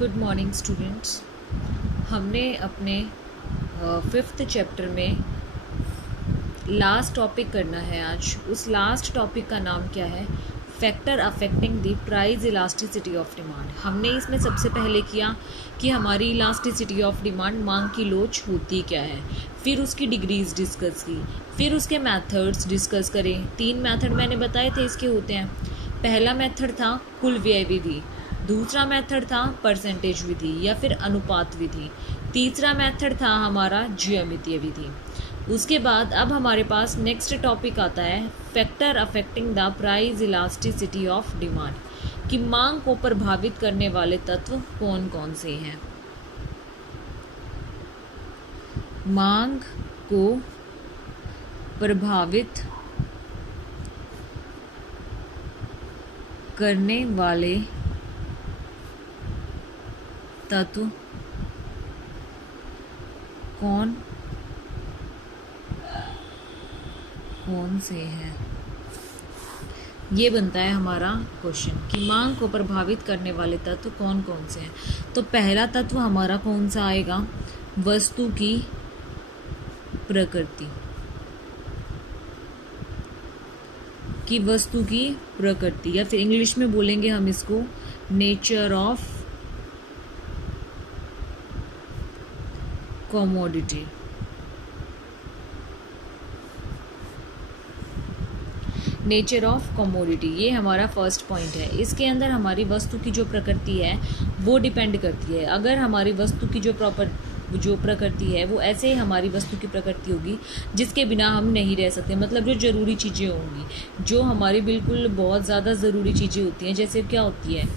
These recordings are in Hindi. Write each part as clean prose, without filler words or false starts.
Good morning students. हमने अपने 5th चैप्टर में लास्ट टॉपिक करना है आज। उस लास्ट टॉपिक का नाम क्या है? Factor affecting the price elasticity of demand. हमने इसमें सबसे पहले किया कि हमारी इलास्टिसिटी ऑफ डिमांड मांग की लोच होती क्या है, फिर उसकी डिग्रीज डिस्कस की, फिर उसके मेथड्स डिस्कस करें। 3 मेथड मैंने बताए थे इसके होते हैं। पहला मेथड था कुल व्यय विधि, दूसरा मेथड था परसेंटेज विधि या फिर अनुपात विधि, तीसरा मेथड था हमारा ज्यामितीय विधि। उसके बाद अब हमारे पास नेक्स्ट टॉपिक आता है factor affecting the price elasticity of demand, कि मांग को प्रभावित करने वाले तत्व कौन कौन से हैं। मांग को प्रभावित करने वाले तत्व कौन कौन से हैं, ये बनता है हमारा क्वेश्चन कि मांग को प्रभावित करने वाले तत्व कौन कौन से हैं। तो पहला तत्व हमारा कौन सा आएगा? वस्तु की प्रकृति। कि वस्तु की प्रकृति या फिर इंग्लिश में बोलेंगे हम इसको nature of commodity. Nature of commodity, ये हमारा फर्स्ट पॉइंट है। इसके अंदर हमारी वस्तु की जो प्रकृति है वो डिपेंड करती है। अगर हमारी वस्तु की जो प्रकृति है वो ऐसे ही हमारी वस्तु की प्रकृति होगी जिसके बिना हम नहीं रह सकते, मतलब जो ज़रूरी चीज़ें होंगी, जो हमारी बिल्कुल बहुत ज़्यादा ज़रूरी चीज़ें होती हैं, जैसे क्या होती है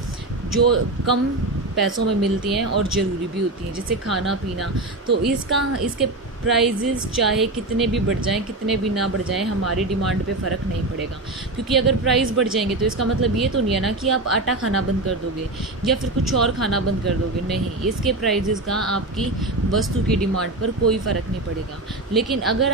जो कम पैसों में मिलती हैं और ज़रूरी भी होती हैं, जैसे खाना पीना। तो इसके प्राइजेस चाहे कितने भी बढ़ जाएं कितने भी ना बढ़ जाएं, हमारी डिमांड पे फ़र्क नहीं पड़ेगा। क्योंकि अगर प्राइस बढ़ जाएंगे तो इसका मतलब ये तो नहीं है ना कि आप आटा खाना बंद कर दोगे या फिर कुछ और खाना बंद कर दोगे, नहीं। इसके प्राइजेस का आपकी वस्तु की डिमांड पर कोई फ़र्क नहीं पड़ेगा। लेकिन अगर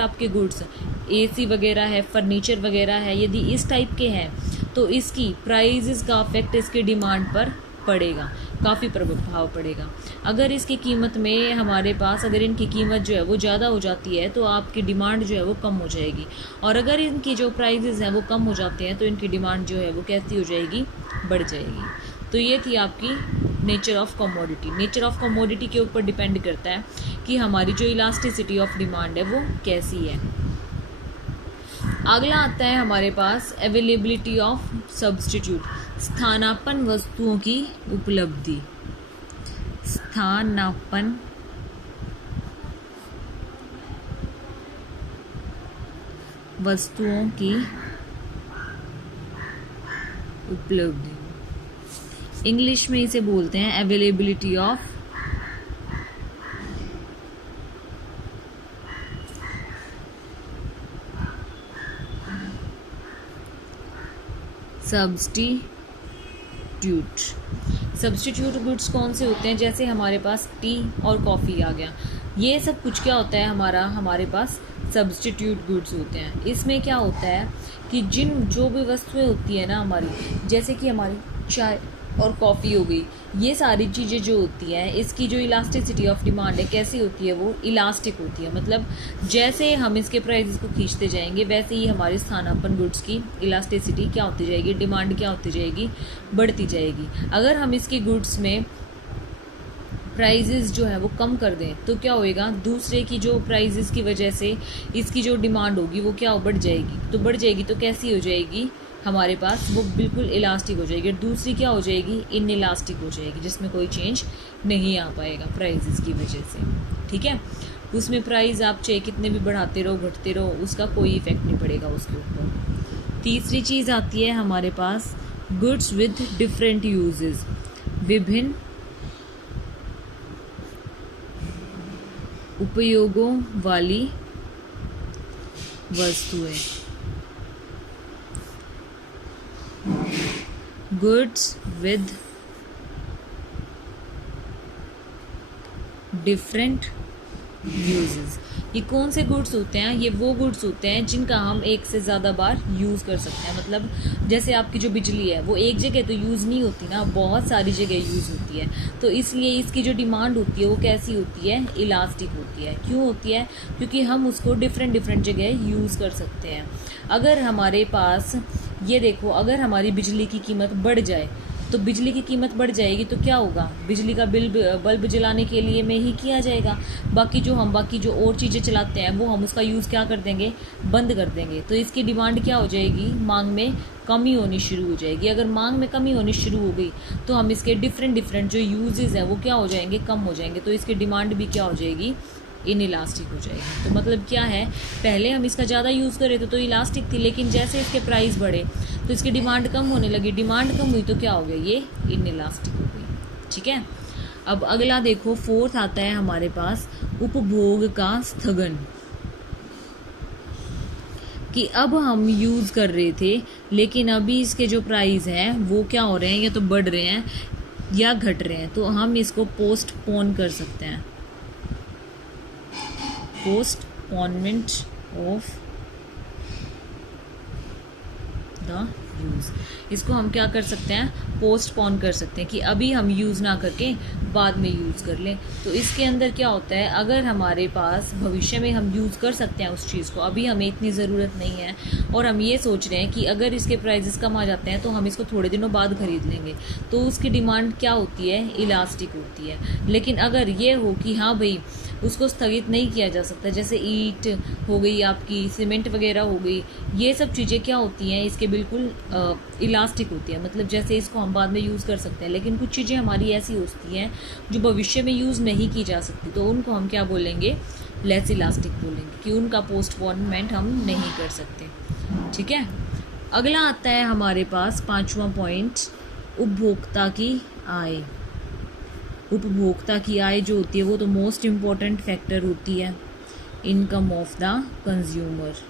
आपके गुड्स AC वगैरह है, फर्नीचर वगैरह है, यदि इस टाइप के हैं तो इसकी प्राइजेस का अफेक्ट इसकी डिमांड पर पड़ेगा, काफ़ी प्रभाव पड़ेगा। अगर इसकी कीमत में हमारे पास अगर इनकी कीमत जो है वो ज़्यादा हो जाती है तो आपकी डिमांड जो है वो कम हो जाएगी, और अगर इनकी जो प्राइजेस हैं वो कम हो जाते हैं तो इनकी डिमांड जो है वो कैसी हो जाएगी? बढ़ जाएगी। तो ये थी आपकी nature of commodity. Nature of commodity के ऊपर डिपेंड करता है कि हमारी जो इलास्टिसिटी ऑफ डिमांड है वो कैसी है। अगला आता है हमारे पास अवेलेबिलिटी ऑफ सब्स्टिट्यूट, स्थानापन्न वस्तुओं की उपलब्धि। स्थानापन्न वस्तुओं की उपलब्धि, इंग्लिश में इसे बोलते हैं अवेलेबिलिटी ऑफ सब्स्टिट्यूट गुड्स कौन से होते हैं? जैसे हमारे पास टी और कॉफ़ी आ गया, ये सब कुछ क्या होता है हमारे पास सब्स्टिट्यूट गुड्स होते हैं। इसमें क्या होता है कि जो भी वस्तुएं होती है ना हमारी, जैसे कि हमारी चाय और कॉफ़ी हो गई, ये सारी चीज़ें जो होती हैं इसकी जो इलास्टिसिटी ऑफ डिमांड है कैसी होती है? वो इलास्टिक होती है। मतलब जैसे हम इसके प्राइसेस को खींचते जाएंगे वैसे ही हमारे स्थानापन्न गुड्स की इलास्टिसिटी क्या होती जाएगी, डिमांड क्या होती जाएगी? बढ़ती जाएगी। अगर हम इसकी गुड्स में प्राइजेस जो है वो कम कर दें तो क्या होएगा? दूसरे की जो प्राइजेस की वजह से इसकी जो डिमांड होगी वो क्या बढ़ जाएगी। तो कैसी हो जाएगी? हमारे पास वो बिल्कुल इलास्टिक हो जाएगी। और दूसरी क्या हो जाएगी? इन इलास्टिक हो जाएगी, जिसमें कोई चेंज नहीं आ पाएगा प्राइजेस की वजह से। ठीक है, उसमें प्राइस आप चाहे कितने भी बढ़ाते रहो घटते रहो, उसका कोई इफेक्ट नहीं पड़ेगा उसके ऊपर। तीसरी चीज़ आती है हमारे पास गुड्स विद डिफरेंट यूजेस, विभिन्न उपयोगों वाली वस्तुएं। Goods with different uses. ये कौन से गुड्स होते हैं? ये वो गुड्स होते हैं जिनका हम एक से ज़्यादा बार यूज़ कर सकते हैं। मतलब जैसे आपकी जो बिजली है वो एक जगह तो यूज़ नहीं होती ना, बहुत सारी जगह यूज़ होती है। तो इसलिए इसकी जो डिमांड होती है वो कैसी होती है? इलास्टिक होती है। क्यों होती है? क्योंकि हम उसको डिफरेंट डिफरेंट जगह यूज़ कर सकते हैं। अगर हमारे पास ये देखो, अगर हमारी बिजली की कीमत बढ़ जाए तो बिजली की कीमत बढ़ जाएगी तो क्या होगा? बिजली का बल्ब जलाने के लिए में ही किया जाएगा। बाकी जो और चीज़ें चलाते हैं वो हम उसका यूज़ क्या कर देंगे? बंद कर देंगे। तो इसकी डिमांड क्या हो जाएगी? मांग में कमी होनी शुरू हो जाएगी। अगर मांग में कमी होनी शुरू हो गई तो हम इसके डिफरेंट डिफरेंट जो यूजेस हैं वो क्या हो जाएंगे? कम हो जाएंगे। तो इसकी डिमांड भी क्या हो जाएगी? इनइलास्टिक हो जाएगी। तो मतलब क्या है, पहले हम इसका ज़्यादा यूज़ कर रहे थे तो इलास्टिक थी, लेकिन जैसे इसके प्राइस बढ़े तो इसकी डिमांड कम होने लगी। डिमांड कम हुई तो क्या हो गया? ये इनइलास्टिक हो गई। ठीक है। अब अगला देखो, फोर्थ आता है हमारे पास उपभोग का स्थगन। कि अब हम यूज़ कर रहे थे लेकिन अभी इसके जो प्राइस हैं वो क्या हो रहे हैं? या तो बढ़ रहे हैं या घट रहे हैं। तो हम इसको पोस्टपोन कर सकते हैं। पोस्टपोनमेंट ऑफ द यूज़, इसको हम क्या कर सकते हैं? पोस्टपोन कर सकते हैं कि अभी हम यूज़ ना करके बाद में यूज़ कर लें। तो इसके अंदर क्या होता है, अगर हमारे पास भविष्य में हम यूज़ कर सकते हैं उस चीज़ को, अभी हमें इतनी ज़रूरत नहीं है और हम ये सोच रहे हैं कि अगर इसके प्राइजेस कम आ जाते हैं तो हम इसको थोड़े दिनों बाद खरीद लेंगे, तो उसकी डिमांड क्या होती है? इलास्टिक होती है। लेकिन अगर ये हो कि हाँ भाई उसको स्थगित नहीं किया जा सकता, जैसे ईंट हो गई, आपकी सीमेंट वगैरह हो गई, ये सब चीज़ें क्या होती हैं? इसके बिल्कुल इलास्टिक होती है। मतलब जैसे इसको हम बाद में यूज़ कर सकते हैं, लेकिन कुछ चीज़ें हमारी ऐसी होती हैं जो भविष्य में यूज़ नहीं की जा सकती, तो उनको हम क्या बोलेंगे? लेस इलास्टिक बोलेंगे, कि उनका पोस्टपोनमेंट हम नहीं कर सकते। ठीक है। अगला आता है हमारे पास पांचवा पॉइंट, उपभोक्ता की आय। उपभोक्ता की आय जो होती है वो तो मोस्ट इम्पॉर्टेंट फैक्टर होती है। Income of the consumer.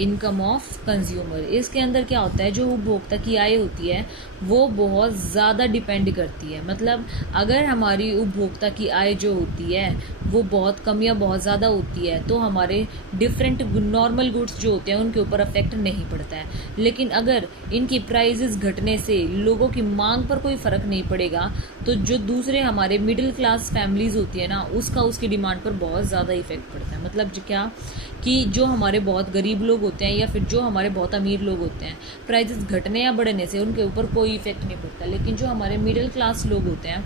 Income of consumer, इसके अंदर क्या होता है? जो उपभोक्ता की आय होती है वो बहुत ज़्यादा डिपेंड करती है। मतलब अगर हमारी उपभोक्ता की आय जो होती है वो बहुत कम या बहुत ज़्यादा होती है तो हमारे डिफरेंट नॉर्मल गुड्स जो होते हैं उनके ऊपर अफेक्ट नहीं पड़ता है। लेकिन अगर इनकी प्राइजेस घटने से लोगों की मांग पर कोई फ़र्क नहीं पड़ेगा तो जो दूसरे हमारे मिडिल क्लास फैमिलीज़ होती है ना, उसकी डिमांड पर बहुत ज़्यादा इफेक्ट पड़ता है। मतलब क्या कि जो हमारे बहुत गरीब लोग होते हैं या फिर जो हमारे बहुत अमीर लोग होते हैं, प्राइजेस घटने या बढ़ने से उनके ऊपर कोई इफेक्ट नहीं पड़ता। लेकिन जो हमारे मिडिल क्लास लोग होते हैं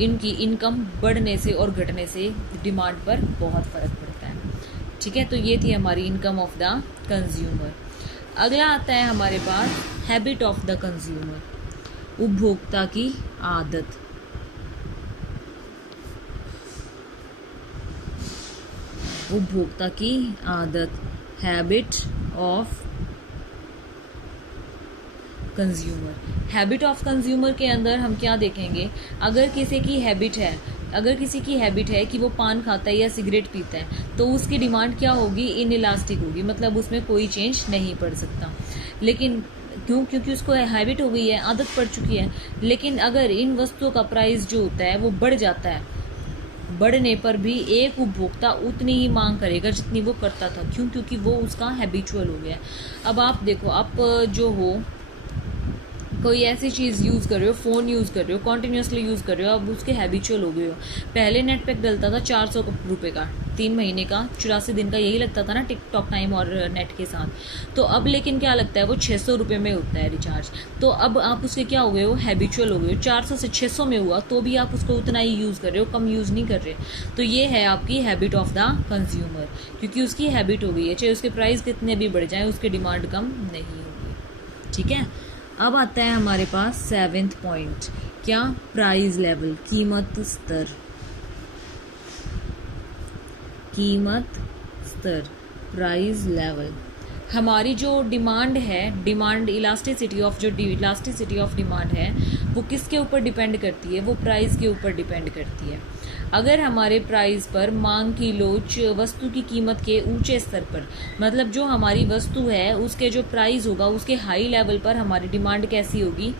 इनकी इनकम बढ़ने से और घटने से डिमांड पर बहुत फ़र्क पड़ता है। ठीक है। तो ये थी हमारी इनकम ऑफ द कंज्यूमर। अगला आता है हमारे पास हैबिट ऑफ द कंज्यूमर, उपभोक्ता की आदत। उपभोक्ता की आदत, habit of consumer. Habit of consumer के अंदर हम क्या देखेंगे? अगर किसी की हैबिट है कि वो पान खाता है या सिगरेट पीता है तो उसकी डिमांड क्या होगी? इनइलास्टिक होगी। मतलब उसमें कोई चेंज नहीं पड़ सकता। लेकिन क्योंकि उसको हैबिट हो गई है, आदत पड़ चुकी है। लेकिन अगर इन वस्तुओं का प्राइस जो होता है वो बढ़ जाता है, बढ़ने पर भी एक उपभोक्ता उतनी ही मांग करेगा जितनी वो करता था। क्योंकि वो उसका हैबिचुअल हो गया। अब आप देखो, आप जो हो कोई ऐसी चीज़ यूज़ कर रहे हो, फ़ोन यूज़ कर रहे हो, कॉन्टीन्यूसली यूज़ कर रहे हो, अब उसके हैबिचुअल हो गए हो। पहले नेट पैक डलता था 400 रुपये का, 3 महीने का, 84 दिन का, यही लगता था ना टिकटॉक टाइम और नेट के साथ। तो अब लेकिन क्या लगता है, वो 600 रुपये में होता है रिचार्ज। तो अब आप उसके क्या हो गए हो? हैबिचुअल हो गए हो। 400 से 600 में हुआ तो भी आप उसको उतना ही यूज़ कर रहे हो, कम यूज़ नहीं कर रहे। तो ये है आपकी हैबिट ऑफ द कंज्यूमर, क्योंकि उसकी हैबिट हो गई है, चाहे उसके प्राइस कितने भी बढ़ जाएँ उसकी डिमांड कम नहीं होगी। ठीक है। अब आता है हमारे पास 7th पॉइंट, क्या? प्राइस लेवल, कीमत स्तर। कीमत स्तर, प्राइस लेवल। हमारी जो डिमांड है, इलास्टिसिटी ऑफ डिमांड है वो किसके ऊपर डिपेंड करती है? वो प्राइस के ऊपर डिपेंड करती है। अगर हमारे प्राइस पर मांग की लोच वस्तु की कीमत के ऊंचे स्तर पर, मतलब जो हमारी वस्तु है उसके जो प्राइस होगा उसके हाई लेवल पर हमारी डिमांड कैसी होगी?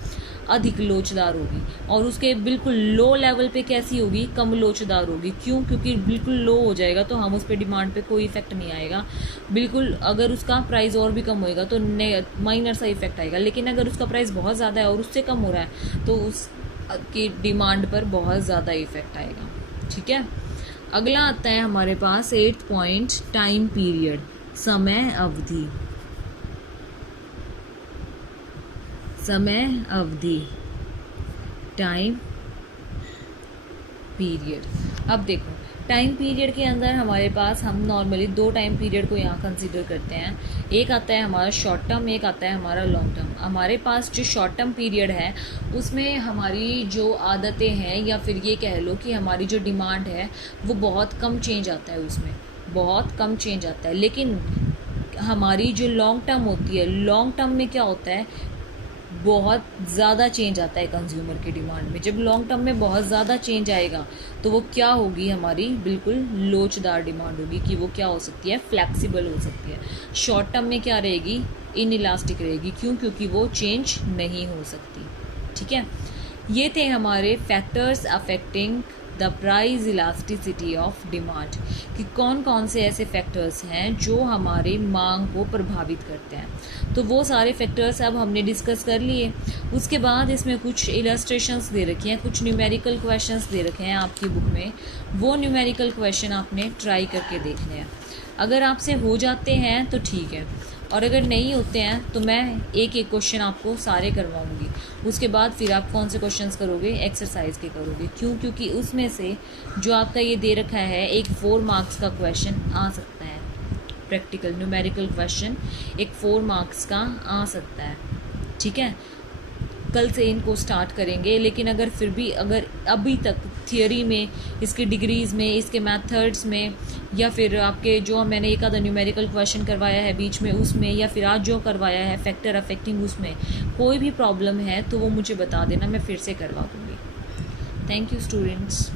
अधिक लोचदार होगी, और उसके बिल्कुल लो लेवल पे कैसी होगी, कम लोचदार होगी। क्यों? क्योंकि बिल्कुल लो हो जाएगा तो हम उस पर डिमांड पे कोई इफेक्ट नहीं आएगा। बिल्कुल अगर उसका प्राइस और भी कम होएगा तो माइनर सा इफेक्ट आएगा। लेकिन अगर उसका प्राइस बहुत ज़्यादा है और उससे कम हो रहा है तो उसकी डिमांड पर बहुत ज़्यादा इफेक्ट आएगा। ठीक है, अगला आता है हमारे पास 8th पॉइंट, टाइम पीरियड, समय अवधि। समय अवधि, टाइम पीरियड। अब देखो, टाइम पीरियड के अंदर हमारे पास हम नॉर्मली 2 टाइम पीरियड को यहाँ कंसीडर करते हैं। एक आता है हमारा शॉर्ट टर्म, एक आता है हमारा लॉन्ग टर्म। हमारे पास जो शॉर्ट टर्म पीरियड है उसमें हमारी जो आदतें हैं, या फिर ये कह लो कि हमारी जो डिमांड है वो बहुत कम चेंज आता है, उसमें बहुत कम चेंज आता है। लेकिन हमारी जो लॉन्ग टर्म होती है, लॉन्ग टर्म में क्या होता है, बहुत ज़्यादा चेंज आता है कंज्यूमर की डिमांड में। जब लॉन्ग टर्म में बहुत ज़्यादा चेंज आएगा तो वो क्या होगी, हमारी बिल्कुल लोचदार डिमांड होगी, कि वो क्या हो सकती है, फ्लैक्सिबल हो सकती है। शॉर्ट टर्म में क्या रहेगी, इनइलास्टिक रहेगी। क्यों? क्योंकि वो चेंज नहीं हो सकती। ठीक है, ये थे हमारे factors affecting the price elasticity of demand, कि कौन कौन से ऐसे फैक्टर्स हैं जो हमारी मांग को प्रभावित करते हैं। तो वो सारे फैक्टर्स अब हमने डिस्कस कर लिए। उसके बाद इसमें कुछ इलस्ट्रेशंस दे रखे हैं, कुछ न्यूमेरिकल क्वेश्चंस दे रखे हैं आपकी बुक में। वो न्यूमेरिकल क्वेश्चन आपने ट्राई करके देखने हैं। अगर आपसे हो जाते हैं तो ठीक है, और अगर नहीं होते हैं तो मैं एक एक क्वेश्चन आपको सारे करवाऊंगी। उसके बाद फिर आप कौन से क्वेश्चंस करोगे, एक्सरसाइज के करोगे। क्यों? क्योंकि उसमें से जो आपका ये दे रखा है, एक 4 मार्क्स का क्वेश्चन आ सकता है, प्रैक्टिकल न्यूमेरिकल क्वेश्चन एक 4 मार्क्स का आ सकता है। ठीक है, कल से इनको स्टार्ट करेंगे। लेकिन अगर फिर भी अगर अभी तक थियोरी में, इसके डिग्रीज़ में, इसके मेथड्स में, या फिर आपके जो मैंने एक आधा न्यूमेरिकल क्वेश्चन करवाया है बीच में उसमें, या फिर आज जो करवाया है फैक्टर अफेक्टिंग, उसमें कोई भी प्रॉब्लम है तो वो मुझे बता देना, मैं फिर से करवा दूँगी। Thank you students.